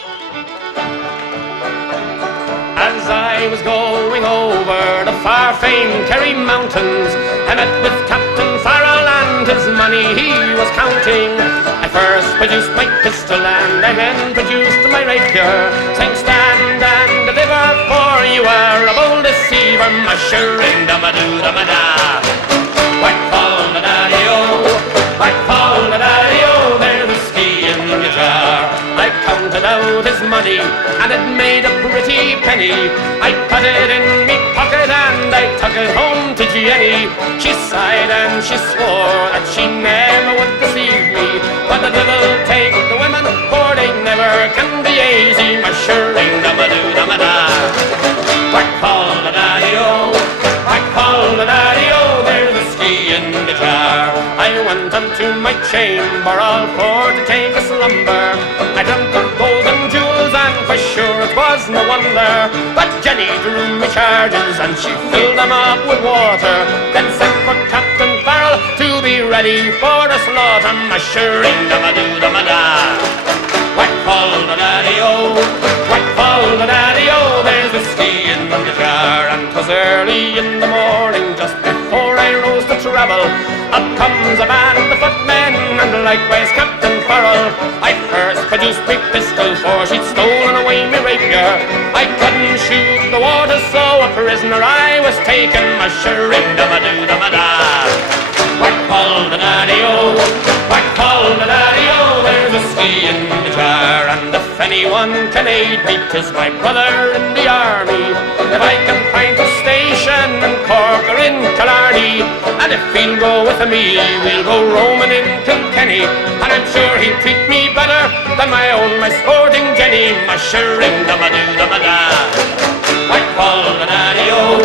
As I was going over the far-famed Kerry Mountains, I met with Captain Farrell and his money he was counting. I first produced my pistol and I then produced my rapier, saying stand and deliver, for you are a bold deceiver, mushering da-ma-doo-da-ma-da. Whack fall da daddy-o, whack fall da daddy-o, there's whiskey in the jar. I counted out his money and it made a pretty penny. I put it in me pocket and I took it home to Jenny. She sighed and she swore that she never would deceive me, but the devil take the women, for they never can be easy, mushering da-ma-doo-da-ma-da. Whack fall da daddy-o, whack fall da daddy-o, there's whiskey in the jar. I went unto my chamber all for to take a slumber. I dreamt of gold and jewels, and for sure it was no wonder. But Jenny drew me charges and she filled them up with water, then sent for Captain Farrell to be ready for the slaughter, mushering da-ma-doo-da-ma-da. Whack fall da daddy-o, whack fall da daddy-o, there's whiskey in the jar. And 'twas early in the morning, just before I rose to travel, up comes a man of the footmen, and likewise Captain Farrell. I first produced my pistol, for she'd stolen away me rapier. I couldn't shoot the water, so a prisoner I was taken, mushering da-ma-doo-da-ma-da. Whack fall da daddy-o, whack fall da daddy-o, there's whiskey in the jar. And if anyone can aid me, 'tis my brother in the army. If I can find a station in Cork or in Killarney, and if he'll go with me, we'll go roaming in Kilkenny, and I'm sure he'll treat me better than my sporting Jenny, mushering da-ma-doo-da-ma-da. Whack fall da daddy-o,